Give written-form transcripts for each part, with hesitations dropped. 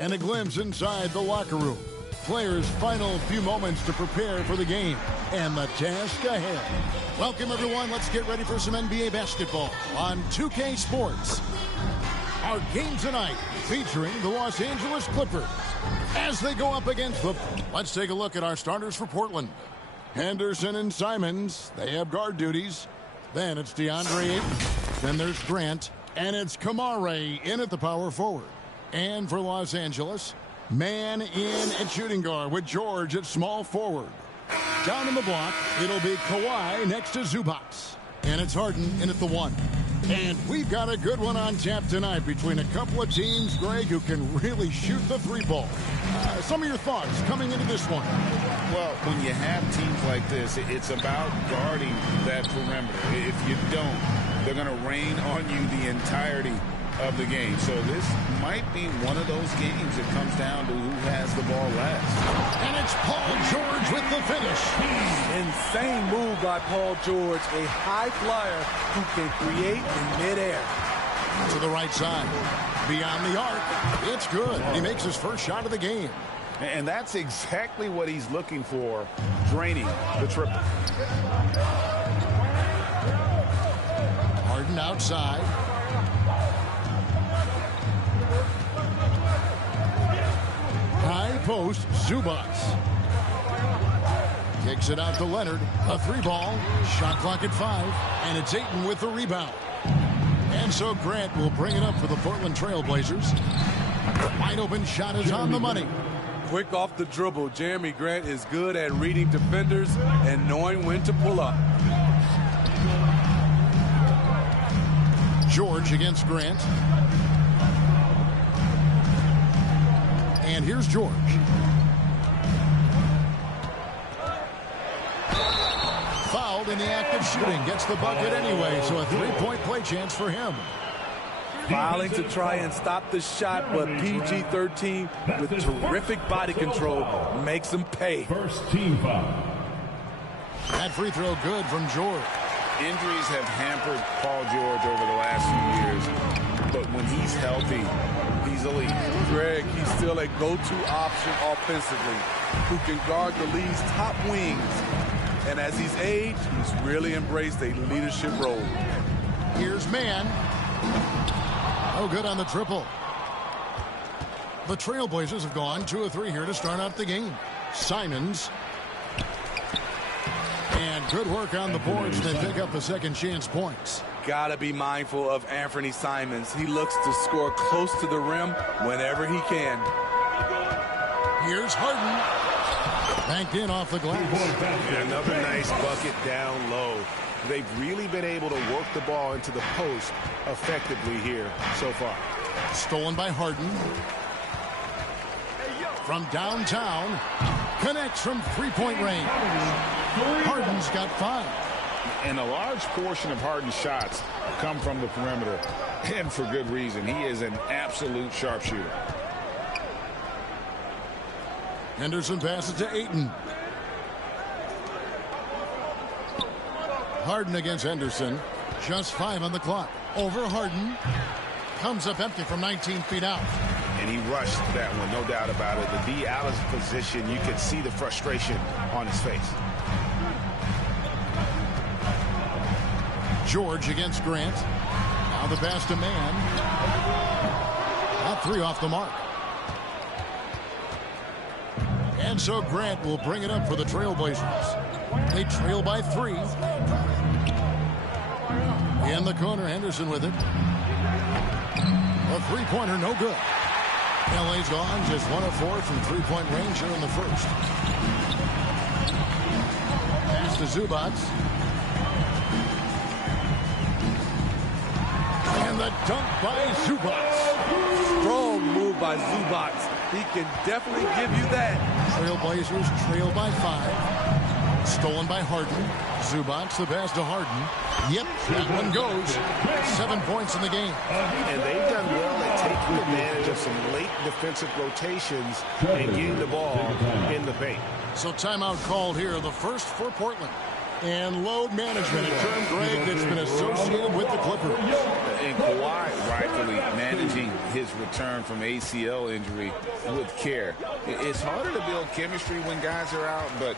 And a glimpse inside the locker room. Players' final few moments to prepare for the game and the task ahead. Welcome, everyone. Let's get ready for some NBA basketball on 2K Sports. Our game tonight featuring the Los Angeles Clippers as they go up against the... Let's take a look at our starters for Portland. Henderson and Simons, they have guard duties. Then it's DeAndre Ayton. Then there's Grant. And it's Kamare in at the power forward. And for Los Angeles, man in at shooting guard with George at small forward. Down in the block, it'll be Kawhi next to Zubac. And it's Harden in at the 1. And we've got a good one on tap tonight between a couple of teams, Greg, who can really shoot the three ball. Some of your thoughts coming into this one. Well, when you have teams like this, it's about guarding that perimeter. If you don't, they're going to rain on you the entirety of the game. So this might be one of those games that comes down to who has the ball last. And it's Paul George with the finish. Insane move by Paul George, a high flyer who can create in midair. To the right side, beyond the arc, it's good. He makes his first shot of the game. And that's exactly what he's looking for, draining the triple. Harden outside. High post, Zubac. Kicks it out to Leonard. A three ball. Shot clock at 5. And it's Ayton with the rebound. And so Grant will bring it up for the Portland Trailblazers. Wide open shot is on the money. Quick off the dribble. Jeremy Grant is good at reading defenders and knowing when to pull up. George against Grant. And here's George. Fouled in the act of shooting. Gets the bucket anyway, so a three-point play chance for him. Fouling to try and stop the shot, but PG-13 with terrific body control makes him pay. First team foul. That free throw good from George. Injuries have hampered Paul George over the last few years, but when he's healthy, he's elite. Greg, he's still a go-to option offensively, who can guard the league's top wings. And as he's aged, he's really embraced a leadership role. Here's man. Oh, good on the triple. The Trailblazers have gone 2 of 3 here to start out the game. Simons. And good work on the boards. They pick up the second chance points. Gotta be mindful of Anthony Simons. He looks to score close to the rim whenever he can. Here's Harden. Banked in off the glass. Another nice bucket down low. They've really been able to work the ball into the post effectively here so far. Stolen by Harden. From downtown. Connects from three-point range. Harden's got 5. And a large portion of Harden's shots come from the perimeter. And for good reason. He is an absolute sharpshooter. Henderson passes to Ayton. Harden against Henderson. Just 5 on the clock. Over Harden. Comes up empty from 19 feet out. And he rushed that one, no doubt about it. The D out of position, you can see the frustration on his face. George against Grant. Now the pass to man. Not 3 off the mark. And so Grant will bring it up for the Trailblazers. They trail by 3. In the corner, Henderson with it. A three-pointer, no good. LA's gone just 1 of 4 from three-point range here in the first. Pass to Zubac. And the dunk by Zubac. Strong move by Zubac. He can definitely give you that. Trailblazers trail by 5. Stolen by Harden. Zubac, the pass to Harden. Yep, that one goes. 7 points in the game. And they've done well at taking advantage of some late defensive rotations and getting the ball in the paint. So timeout called here, the first for Portland. And load management, a term, Greg, that's been associated with the Clippers. And Kawhi rightfully managing his return from ACL injury with care. It's harder to build chemistry when guys are out, but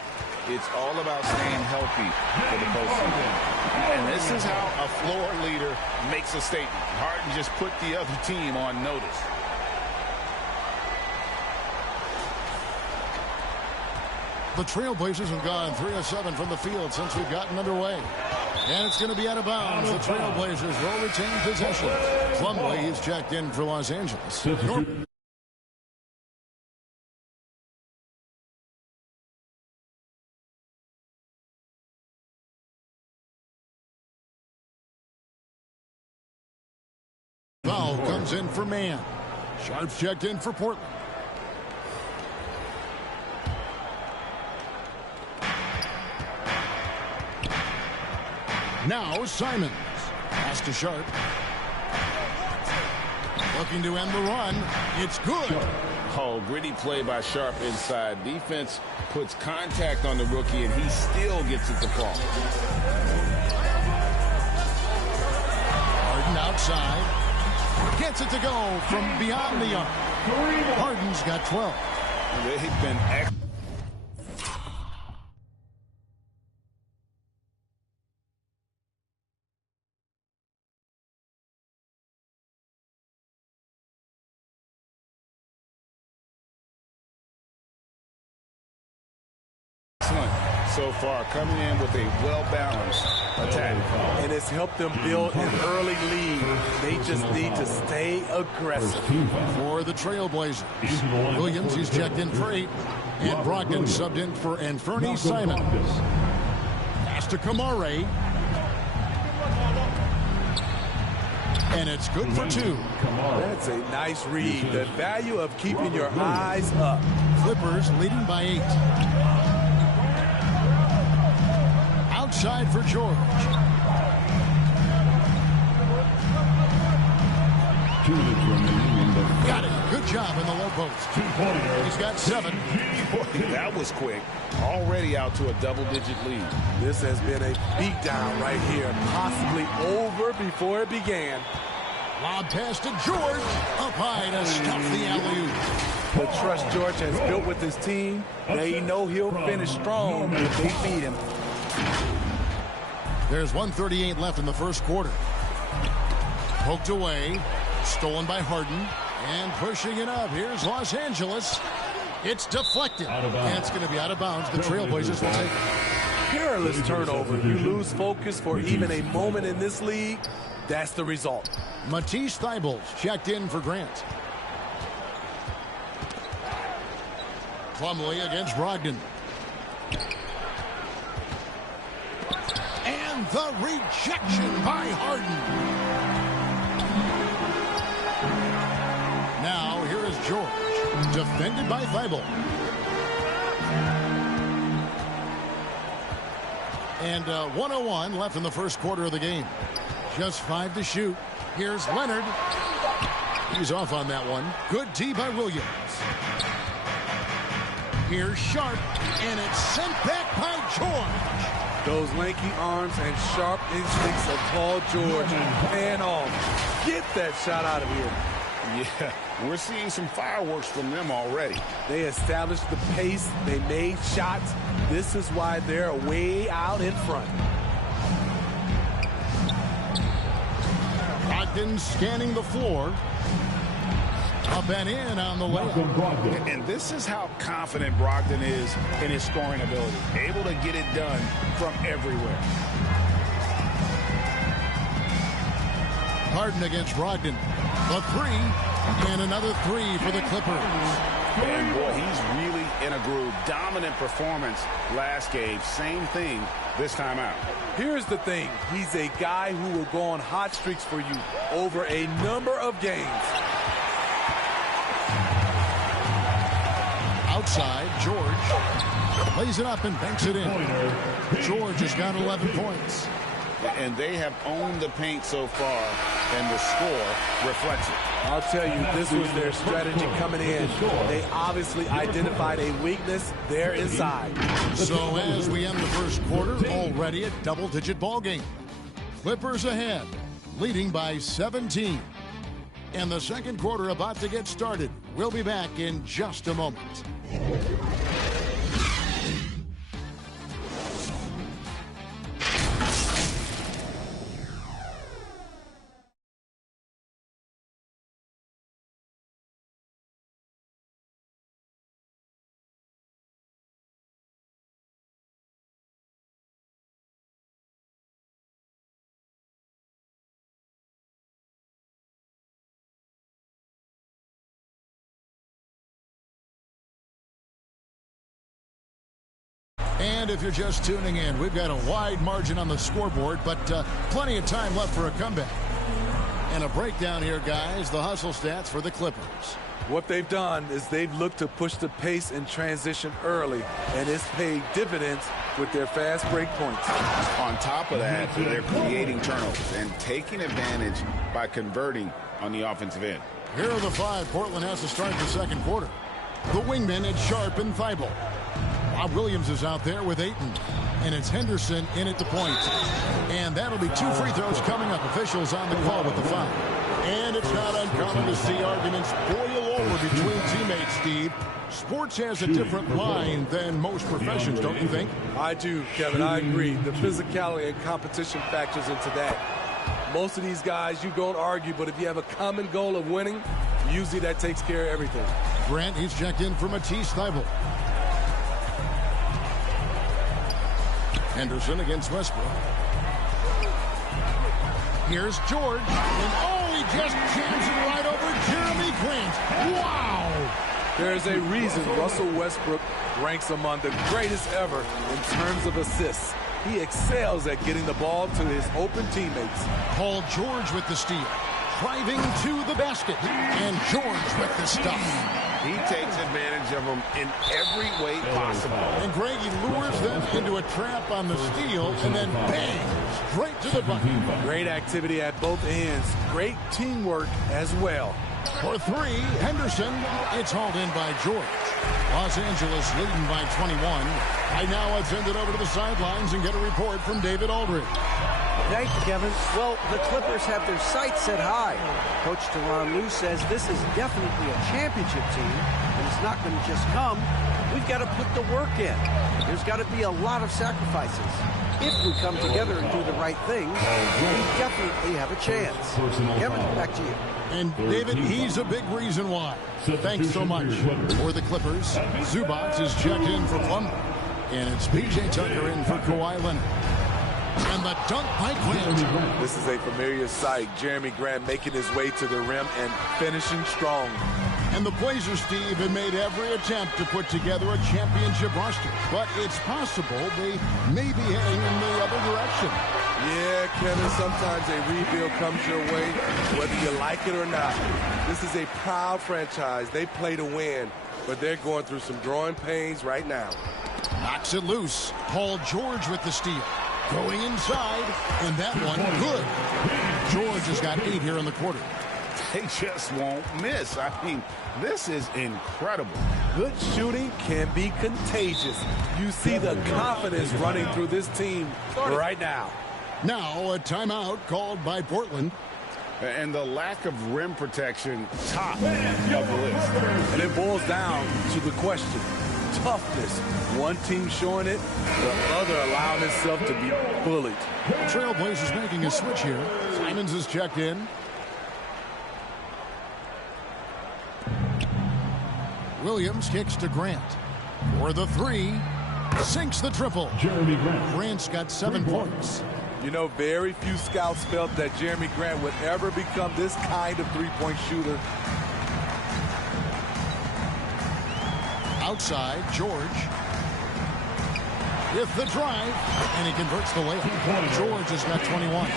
it's all about staying healthy for the postseason. And this is how a floor leader makes a statement. Harden just put the other team on notice. The Trailblazers have gone 3 of 7 from the field since we've gotten underway. And it's going to be out of bounds. The Trailblazers will retain possession. Plumlee, he's checked in for Los Angeles. Foul comes in for Mann. Sharp's checked in for Portland. Now Simons. Pass to Sharp. Looking to end the run. It's good. Oh, gritty play by Sharp inside. Defense puts contact on the rookie, and he still gets it to fall. Harden outside. Gets it to go from beyond the arc. Harden's got 12. They've been excellent. So far, coming in with a well-balanced attack. And it's helped them build an early lead. They just need to stay aggressive. For the Trailblazers, Williams, he's checked in for 8. And Brogdon subbed in for Anthony Simons. Pass to Kamare. And it's good for 2. That's a nice read. The value of keeping your eyes up. Clippers leading by 8. Outside for George. Got it. Good job in the low post. He's got 7. Boy, that was quick. Already out to a double-digit lead. This has been a beatdown right here. Possibly over before it began. Lob pass to George. Up high to stop the alley-oop. The trust George has built with his team, they know he'll finish strong if they feed him. There's 1:38 left in the first quarter. Poked away. Stolen by Harden. And pushing it up. Here's Los Angeles. It's deflected. And it's going to be out of bounds. The Trailblazers will take it. Perilous turnover. You lose focus for even a moment in this league. That's the result. Matisse Thybulle checked in for Grant. Plumlee against Brogdon. And the rejection by Harden. Now here is George, defended by Thybulle. And 1:01 left in the first quarter of the game. Just 5 to shoot. Here's Leonard. He's off on that one. Good D by Williams. Here's Sharp, and it's sent back by George. Those lanky arms and sharp instincts of Paul George paying off. Get that shot out of here. Yeah, we're seeing some fireworks from them already. They established the pace. They made shots. This is why they're way out in front. Brogdon scanning the floor. Up and in on the layup. And this is how confident Brogdon is in his scoring ability. Able to get it done from everywhere. Harden against Brogdon. The 3. And another 3 for the Clippers. And boy, he's really in a groove. Dominant performance last game. Same thing this time out. Here's the thing. He's a guy who will go on hot streaks for you over a number of games. Outside, George lays it up and banks it in. George has got 11 points. And they have owned the paint so far, and the score reflects it. I'll tell you, this was their strategy coming in. They obviously identified a weakness there inside. So as we end the first quarter, already a double-digit ball game. Clippers ahead, leading by 17. And the second quarter about to get started. We'll be back in just a moment. And if you're just tuning in, we've got a wide margin on the scoreboard, but plenty of time left for a comeback. And a breakdown here, guys, the hustle stats for the Clippers. What they've done is they've looked to push the pace in transition early, and it's paid dividends with their fast break points. On top of that, they're creating turnovers and taking advantage by converting on the offensive end. Here are the five Portland has to start the second quarter. The wingmen, it's Sharp and Thibault. Bob Williams is out there with Ayton. And it's Henderson in at the point. And that'll be 2 free throws coming up. Officials on the call with the foul. And it's not uncommon to see arguments boil over between teammates, Steve. Sports has a different line than most professions, don't you think? I do, Kevin. I agree. The physicality and competition factors into that. Most of these guys, you don't argue, but if you have a common goal of winning, usually that takes care of everything. Grant, he's checked in for Matisse Thybulle. Henderson against Westbrook. Here's George. And oh, he just jams it right over Jeremy Grant. Wow! There's a reason Russell Westbrook ranks among the greatest ever in terms of assists. He excels at getting the ball to his open teammates. Paul George with the steal. Driving to the basket. And George with the stuff. He takes advantage of them in every way possible. And Greg, he lures them into a trap on the steal, and then bang, straight to the bucket. Great activity at both ends. Great teamwork as well. For three, Henderson. It's hauled in by George. Los Angeles leading by 21. Right now, let's send it over to the sidelines and get a report from David Aldridge. Thank you, Kevin. Well, the Clippers have their sights set high. Coach Tyronn Lue says this is definitely a championship team, and it's not going to just come. We've got to put the work in. There's got to be a lot of sacrifices. If we come together and do the right things, we definitely have a chance. Kevin, back to you. And, David, he's a big reason why. Thanks so much. For the Clippers, Zubac is checked in for Plumlee. And it's P.J. Tucker in for Kawhi Leonard. And the dunk by Grant. This is a familiar sight. Jeremy Grant making his way to the rim and finishing strong. And the Blazers, Steve, have made every attempt to put together a championship roster. But it's possible they may be heading in the other direction. Yeah, Kevin, sometimes a rebuild comes your way, whether you like it or not. This is a proud franchise. They play to win, but they're going through some growing pains right now. Knocks it loose. Paul George with the steal. Going inside, and that one good. George has got 8 here in the quarter. They just won't miss. I mean, this is incredible. Good shooting can be contagious. You see the confidence running through this team right now. Now a timeout called by Portland. And the lack of rim protection, top of the list. And it boils down to the question. Toughness. One team showing it, the other allowing itself to be bullied. Trailblazers making a switch here. Simons is checked in. Williams kicks to Grant. For the three. Sinks the triple. Jeremy Grant. Grant's got 7 points. You know, very few scouts felt that Jeremy Grant would ever become this kind of three-point shooter. Outside, George with the drive, and he converts the layup. George has got 21.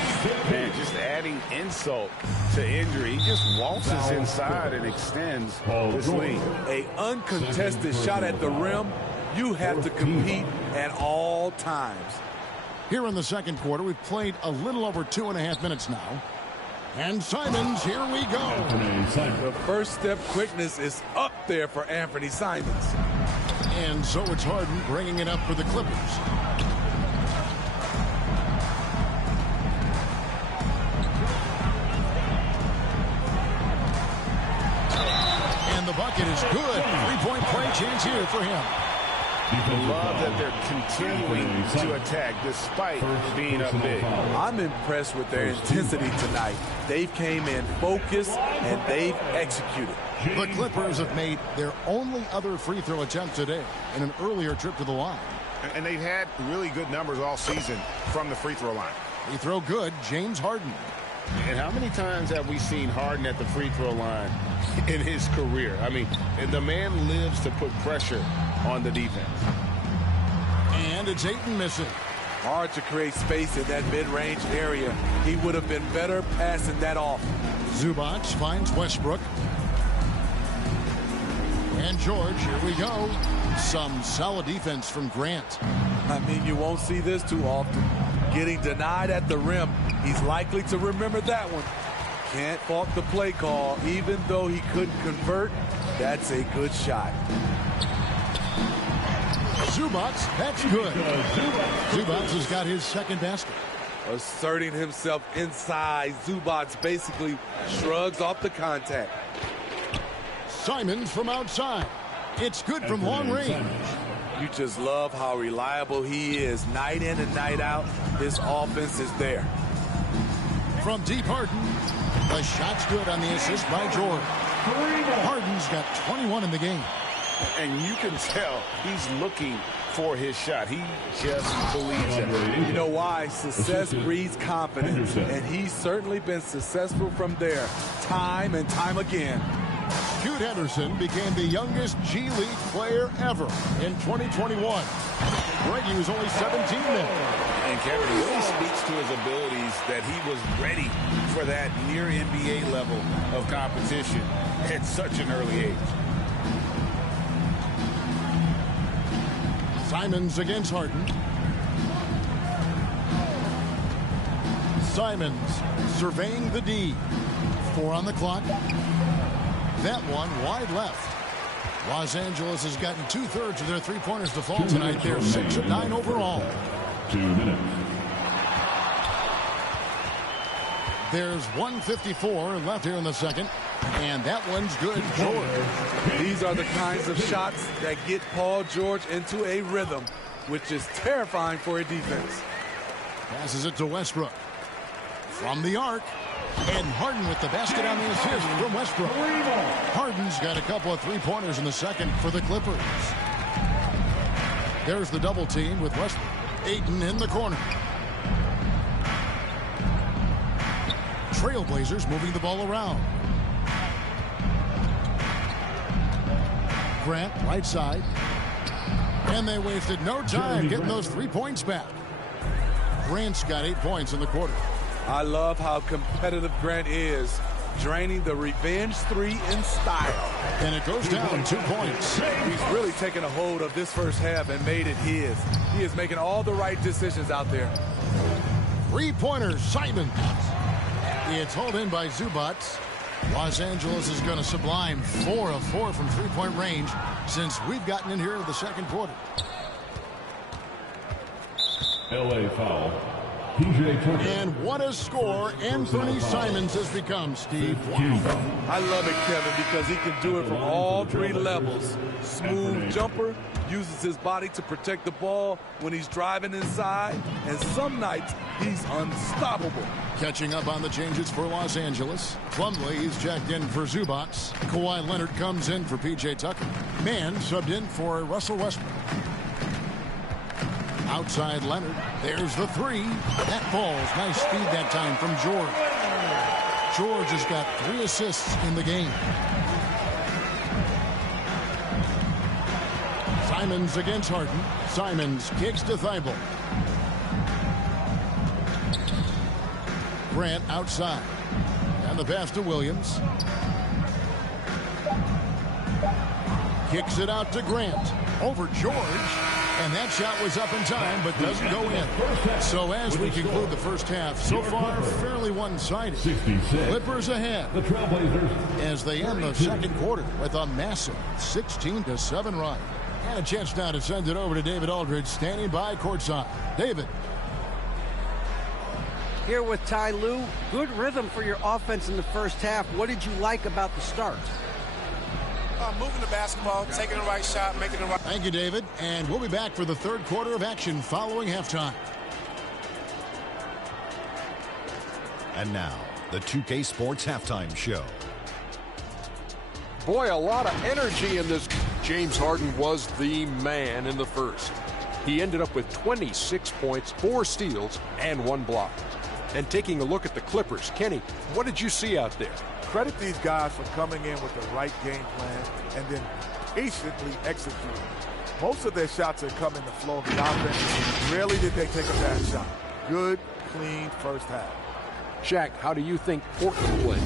Man, just adding insult to injury. He just waltzes inside and extends this lead. An uncontested shot at the rim, you have to compete at all times. Here in the second quarter, we've played a little over 2.5 minutes now. And Simons, here we go. The first step quickness is up there for Anthony Simons. And so it's Harden bringing it up for the Clippers. And the bucket is good. Three-point play chance here for him. Love that they're continuing to attack despite being up big. I'm impressed with their intensity tonight. They've came in focused and they've executed. The Clippers have made their only other free throw attempt today in an earlier trip to the line. And they've had really good numbers all season from the free throw line. Free throw good, James Harden. And how many times have we seen Harden at the free throw line in his career? I mean, the man lives to put pressure on the defense. And it's Ayton missing. Hard to create space in that mid-range area. He would have been better passing that off. Zubac finds Westbrook. And George, here we go. Some solid defense from Grant. I mean, you won't see this too often. Getting denied at the rim, he's likely to remember that one. Can't fault the play call, even though he couldn't convert. That's a good shot. Zubac, that's good. Zubac has got his second basket. Asserting himself inside, Zubac basically shrugs off the contact. Simons from outside. It's good from long range. You just love how reliable he is. Night in and night out, his offense is there. From deep, Harden. The shot's good on the assist by George. Harden's got 21 in the game. And you can tell he's looking for his shot. He just believes it. You know why? Success breeds confidence. And he's certainly been successful from there, time and time again. Scoot Henderson became the youngest G League player ever in 2021. Greggy was only 17 then. And Kevin really speaks to his abilities that he was ready for that near NBA level of competition at such an early age. Simons against Harden. Simons surveying the D. 4 on the clock. That one wide left. Los Angeles has gotten 2/3 of their three-pointers to fall tonight. They're 6 of 9 overall. 2 minutes. There's 1:54 left here in the second. And that one's good, George. These are the kinds of shots that get Paul George into a rhythm, which is terrifying for a defense. Passes it to Westbrook. From the arc. And Harden with the basket on the assist from Westbrook. Harden's got a couple of three-pointers in the second for the Clippers. There's the double team with Westbrook. Ayton in the corner. Trailblazers moving the ball around. Grant, right side. And they wasted no time getting those 3 points back. Grant's got 8 points in the quarter. I love how competitive Grant is, draining the revenge three in style. And it goes down 2 points. He's really taken a hold of this first half and made it his. He is making all the right decisions out there. Three-pointers, Simons. It's hauled in by Zubac. Los Angeles is going to sublime 4 of 4 from three-point range since we've gotten in here to the second quarter. LA foul. PJ Tucker. And what a score Anthony Simons has become, Steve. I love it, Kevin, because he can do it from all 3 levels. Smooth jumper, uses his body to protect the ball when he's driving inside, and some nights he's unstoppable. Catching up on the changes for Los Angeles. Plumlee is jacked in for Zubac. Kawhi Leonard comes in for PJ Tucker. Mann subbed in for Russell Westbrook. Outside Leonard. There's the 3. That falls. Nice speed that time from George. George has got 3 assists in the game. Simons against Harden. Simons kicks to Thibault. Grant outside. And the pass to Williams. Kicks it out to Grant. Over George. And that shot was up in time, but doesn't go in. So as we conclude the first half, so far fairly one-sided. Clippers ahead The Trailblazers. as they end the second quarter with a massive 16-7 run. And a chance now to send it over to David Aldridge, standing by courtside. David. Here with Ty Lue. Good rhythm for your offense in the first half. What did you like about the start? Moving the basketball, taking the right shot, making the right... Thank you, David. And we'll be back for the third quarter of action following halftime. And now, the 2K Sports Halftime Show. Boy, a lot of energy in this. James Harden was the man in the first. He ended up with 26 points, 4 steals, and 1 block. And taking a look at the Clippers, Kenny, what did you see out there? Credit these guys for coming in with the right game plan and then patiently executing. Most of their shots are coming the flow of the offense. Rarely did they take a bad shot. Good, clean first half. Shaq, how do you think Portland played?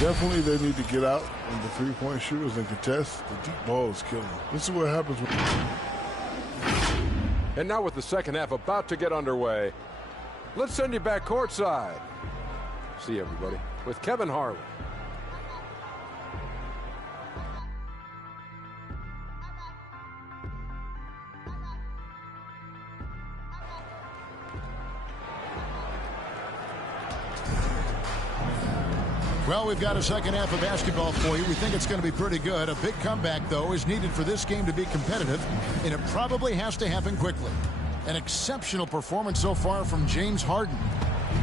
Definitely they need to get out on the three-point shooters and contest. The deep ball is killing. This is what happens when... And now with the second half about to get underway, let's send you back courtside. See you, everybody, with Kevin Harlan. Well, we've got a second half of basketball for you. We think it's going to be pretty good. A big comeback, though, is needed for this game to be competitive, and it probably has to happen quickly. An exceptional performance so far from James Harden.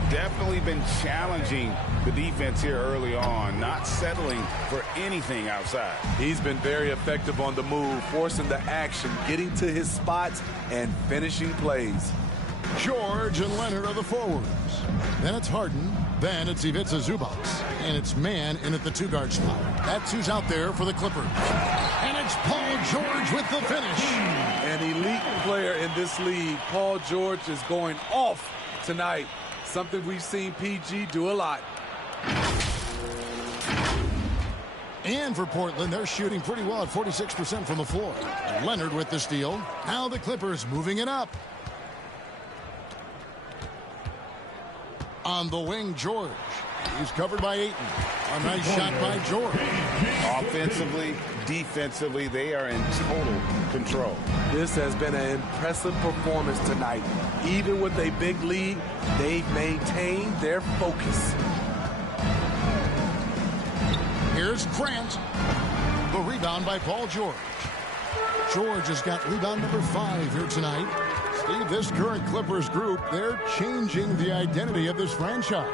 Definitely been challenging the defense here early on, not settling for anything outside. He's been very effective on the move, forcing the action, getting to his spots, and finishing plays. George and Leonard are the forwards. Then it's Harden. Then it's Ivica Zubac. And it's man in at the two-guard spot. That's who's out there for the Clippers. And it's Paul George with the finish. An elite player in this league. Paul George is going off tonight. Something we've seen PG do a lot. And for Portland, they're shooting pretty well at 46% from the floor. Leonard with the steal. Now the Clippers moving it up. On the wing, George. He's covered by Ayton. A nice shot by George. Offensively, defensively, they are in total control. This has been an impressive performance tonight. Even with a big lead, they've maintained their focus. Here's Grant. The rebound by Paul George. George has got rebound number 5 here tonight. Steve, this current Clippers group, they're changing the identity of this franchise.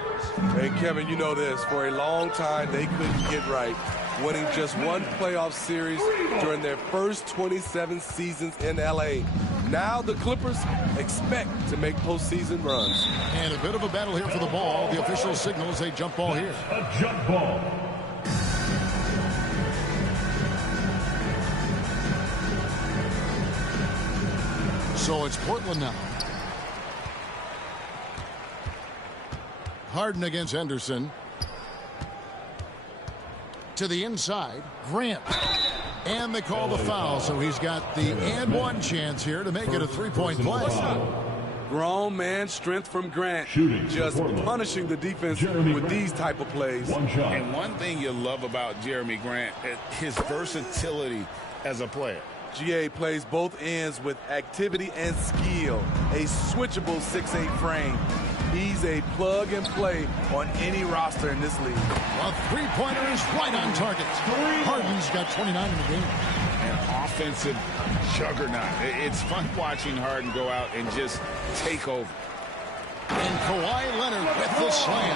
Hey, Kevin, you know this. For a long time, they couldn't get right, winning just one playoff series during their first 27 seasons in L.A. Now the Clippers expect to make postseason runs. And a bit of a battle here for the ball. The official signals a jump ball here. A jump ball. So it's Portland now. Harden against Henderson. To the inside, Grant. And they call the foul, so he's got the and one chance here to make it a three-point play. Grown man strength from Grant. Just punishing the defense with these type of plays. And one thing you love about Jeremy Grant, his versatility as a player. GA plays both ends with activity and skill. A switchable 6'8" frame. He's a plug and play on any roster in this league. A three-pointer is right on target. Harden's got 29 in the game. An offensive juggernaut. It's fun watching Harden go out and just take over. And Kawhi Leonard with the slam.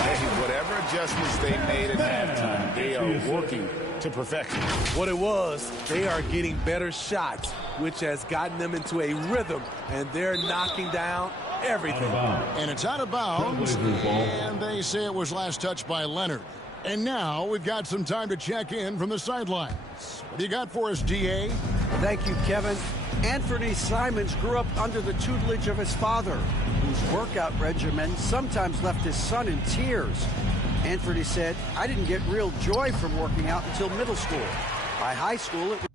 Hey, whatever adjustments they made at halftime, they are working to perfection. What it was, they are getting better shots, which has gotten them into a rhythm, and they're knocking down everything. And it's out of bounds, and they say it was last touched by Leonard. And now we've got some time to check in from the sidelines. What do you got for us, GA? Thank you, Kevin. Anthony Simons grew up under the tutelage of his father, whose workout regimen sometimes left his son in tears. Anthony said, "I didn't get real joy from working out until middle school. By high school, it was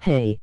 Hey,